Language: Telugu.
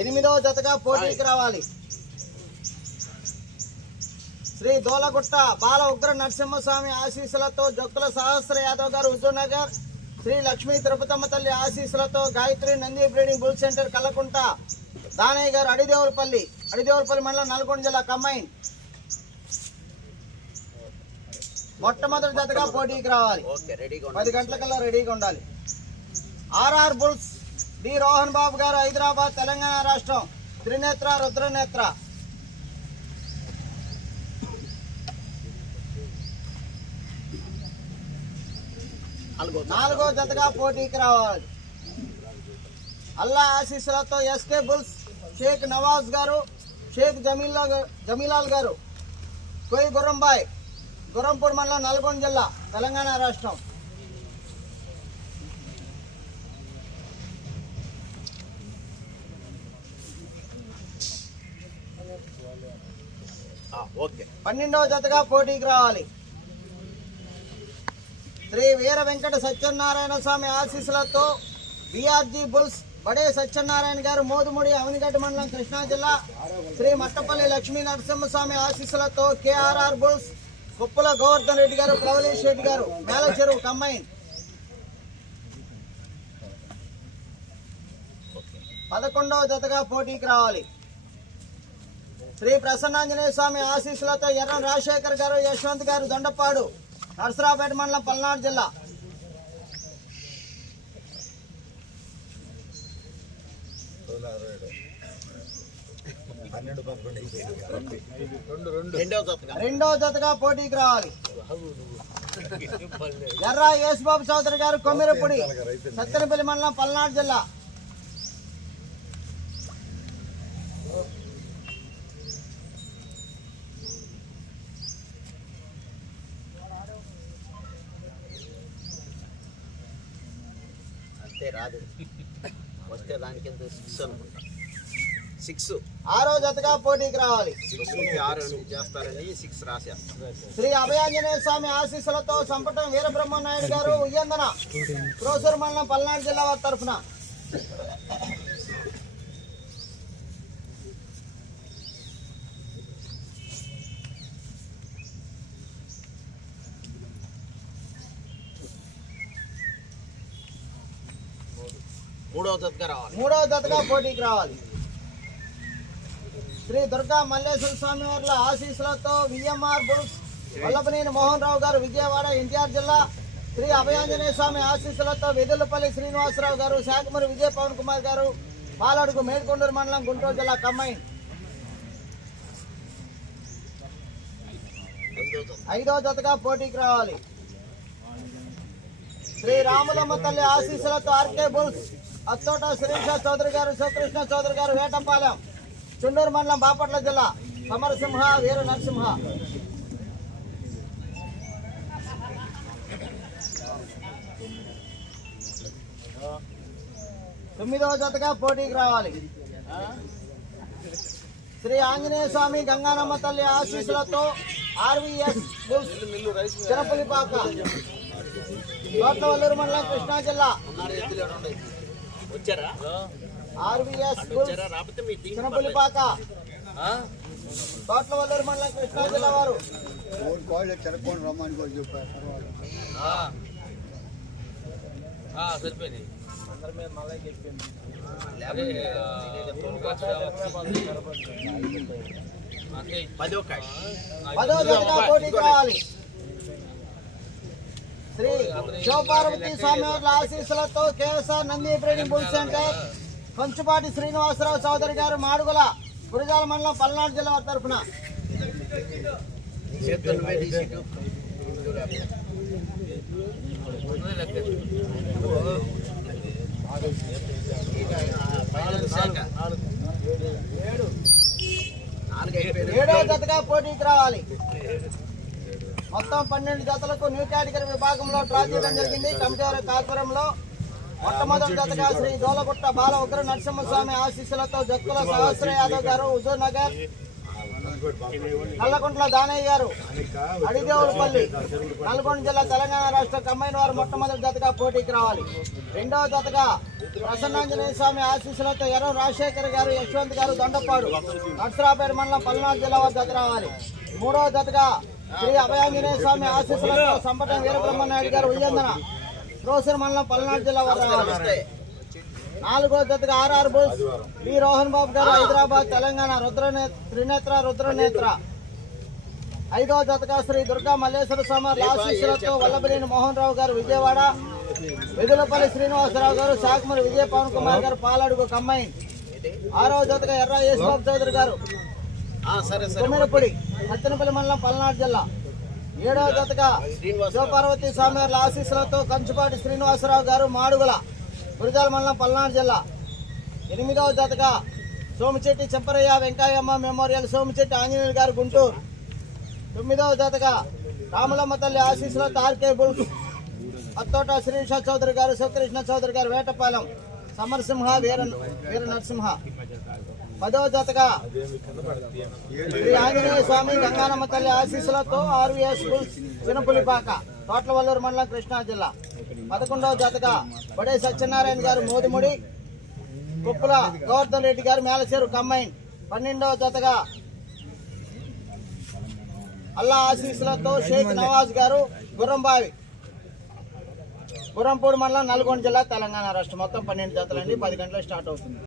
ఎనిమిదవ జతగా పోటీకి రావాలి. శ్రీ దోలగుట్ట బాల ఉగ్ర నరసింహస్వామి ఆశీస్సులతో జక్కుల సహస్ర యాదవ్ గారు హుజూర్నగర్ శ్రీ లక్ష్మీ తిరుపతమ్మ తల్లి ఆశీస్సులతో Gayatri Nandi breeding bull centre Kallakunta Danayya garu Adidevulapalli Adidevulapalli మండలం నల్గొండ జిల్లా కమ్మైన్ మొట్టమొదటి జతగా పోటీకి రావాలి. పది గంటలకల్లా రెడీగా ఉండాలి. RR bulls D. Rohan Babu garu Hyderabad Telangana రాష్ట్రం. త్రినేత్ర రుద్రనేత్ర. నాలుగో జతగా పోటీకి రావాలి. అల్లా ఆశీస్సులతో ఎస్కే బుల్స్ షేక్ నవాజ్ గారు షేక్ జమీలా జమీలాల్ గారు. కొయ్యి గుర్రంబాయ్ గుర్రంపూర్ మండలం నల్గొండ జిల్లా తెలంగాణ రాష్ట్రం. పన్నెండవ జతగా పోటీకి రావాలి. శ్రీ వీర వెంకట సత్యనారాయణ స్వామి ఆశీస్సులతో బీఆర్జీ బుల్స్ బడే సత్యనారాయణ గారు మోదుముడి అవనిగడ్డ మండలం కృష్ణా జిల్లా శ్రీ మట్టపల్లి లక్ష్మీ నరసింహస్వామి ఆశీస్సులతో కేఆర్ఆర్ బుల్స్ కుప్పల గోవర్ధన్ రెడ్డి గారు ప్రవలేష్ రెడ్డి గారు మేల చెరువు కమ్మైన్ పదకొండవ జతగా పోటీకి రావాలి. శ్రీ ప్రసన్నాంజనేయ స్వామి ఆశీస్సులతో ఎర్రం రాజశేఖర్ గారు యశ్వంత్ గారు దొండపాడు నర్సరావుపేట మండలం పల్నాడు జిల్లా. రెండవ జతగా పోటీకి రావాలి. ఎర్రా యేసుబాబు చౌదరి గారు కొమ్మిరపూడి సత్తెనపల్లి మండలం పల్నాడు జిల్లా. అంతే రాదు. వస్తే దానికి ఎంత సిక్స్ అనుకుంటా. సిక్స్. ఆరో జతగా పోటీకి రావాలి. సిక్స్ ఆరు చేస్తారని సిక్స్ శ్రీ అభయాంజనేయ స్వామి ఆశీస్సులతో సంపటం వీరబ్రహ్మ నాయుడు గారు ఉయ్యందన. క్రోసూరు మండలం పల్నాడు జిల్లా వారి తరఫున. మూడవ జతగా రావాలి. మూడవ జతగా పోటీకి రావాలి. శ్రీ దుర్గా మల్లేశ్వర స్వామి వారి ఆశీస్సులతో విఎంఆర్ బుల్స్ వల్లభనేని మోహన్ రావు గారు విజయవాడ ఎన్టీఆర్ జిల్లా. శ్రీ అభయాంజనేయ స్వామి ఆశీస్సులతో వెదులపల్లి శ్రీనివాసరావు గారు శాఖమూరి విజయ పవన్ కుమార్ గారు పాలడుగు మేల్కొండూరు మండలం గుంటూరు జిల్లా కమ్మైన్ ఐదో జతగా పోటీకి రావాలి. శ్రీ రాములమ్మ తల్లి ఆశీస్సులతో ఆర్కే బుల్స్ అత్తోట శ్రీనిష చౌదరి గారు శివకృష్ణ చౌదరి గారు వేటంపాలెం చుండూరు మండలం బాపట్ల జిల్లా సమరసింహ వీర నరసింహ. తొమ్మిదవ జతగా పోటీకి రావాలి. శ్రీ ఆంజనేయ స్వామి గంగానమ్మ తల్లి ఆశీస్సులతో ఆర్వీఎస్ చిరపులిపాక తోటవల్లూరు మండలం కృష్ణా జిల్లా. వచ్చారా? ఆర్వీఎస్ వచ్చారా? రాకపోతే మీ దీంట్లో చిరపులిపాక తోటవల్లూరు మండలం కృష్ణా జిల్లా వారు. చెరకొని రమ్మని కూడా చెప్పారు. సరిపోయింది. పదో కాయ పదో జతగా పోటీకి రావాలి శ్రీ శివపార్వతి స్వామివారి ఆశీస్సులతో KSR Nandi training bull centre Konchupati Srinivasarao Chowdary garu Madugula Gurijala మండలం పల్నాడు జిల్లా వారి తరఫున. చేతులు ఏడో జతగా పోటీకి రావాలి. మొత్తం పన్నెండు జతలకు న్యూ కేటగిరీ విభాగంలో డ్రా చేయడం జరిగింది. కమిటీ వారి ఆధ్వర్యంలో మొట్టమొదటి జతగా శ్రీ దోలగుట్ట బాల ఉగ్ర నరసింహస్వామి ఆశీస్సులతో జక్కుల సహస్ర యాదవ్ గారు హుజూర్ నగర్ నల్లకుంట్ల దానయ్య గారు అడిదేవులపల్లి నల్గొండ జిల్లా తెలంగాణ రాష్ట్ర కంబైన్ వారు మొట్టమొదటి జతగా పోటీకి రావాలి. రెండవ జతగా ప్రసన్నాంజనేయ స్వామి ఆశీస్సులతో ఎర్ర రాజశేఖర్ గారు యశ్వంత్ గారు దొండపాడు నర్సరాపేట మండలం పల్నాడు జిల్లా వారు జత రావాలి. మూడవ జతగా శ్రీ అభయాంజనేయ స్వామి ఆశీస్సులతో సంపటం వీరబ్రహ్మనాయుడు గారు ఉయ్యందన క్రోసర్ మండలం పల్నాడు జిల్లా వారు నాలుగో జతగా RR bulls V Rohan Babu garu Hyderabad Telangana రుద్రనే Trinetra Rudranetra. ఐదో జతగా శ్రీ దుర్గా మల్లేశ్వర స్వామి ఆశీస్సులతో వల్లభనేని మోహన్ రావు గారు విజయవాడ వెదులపల్లి శ్రీనివాసరావు గారు శాఖమూరి విజయ పవన్ కుమార్ గారు పాలడుగు కమ్మైన్ ఆరో జతగా ఎర్ర యేసుబాబు చౌదరి గారు కొమ్మిడిపూడి సత్తెనపల్లి మండలం పల్నాడు జిల్లా. ఏడవ జతగా శివపార్వతి స్వామి వారి ఆశీస్సులతో కంచుపాటి శ్రీనివాసరావు గారు మాడుగుల గురిజాల మండలం పల్నాడు జిల్లా. ఎనిమిదవ జతగా సోమిచెట్టి చెంపరయ్య వెంకయ్యమ్మ మెమోరియల్ సోమిచెట్టి ఆంజనేయులు గారు గుంటూరు. తొమ్మిదవ జతగా రాములమ్మ తల్లి ఆశీస్సులతో ఆర్కే బుల్స్ అత్తోట శ్రీష చౌదరి గారు శివకృష్ణ చౌదరి గారు వేటపాలెం సమరసింహ వీర వీర నరసింహ. పదవ జతగా శ్రీ ఆంజనేయ స్వామి గంగానమ్మ తల్లి ఆశీస్సులతో ఆర్వీఎస్ స్కూల్ చిన్నపులిపాక తోట్లవల్లూరు మండలం కృష్ణా జిల్లా. పదకొండవ జతగా బడే సత్యనారాయణ గారు మోదిముడి కుప్పుల గోవర్ధన్ రెడ్డి గారు మేలచేరు కమ్మైన్ పన్నెండవ జతగా అల్లా ఆశీస్సులతో షేక్ నవాజ్ గారు గుర్రంబావి. గుర్రంపూడి మండలం నల్గొండ జిల్లా తెలంగాణ రాష్ట్రం. మొత్తం పన్నెండు జతలండి. పది గంటలకు స్టార్ట్ అవుతుంది.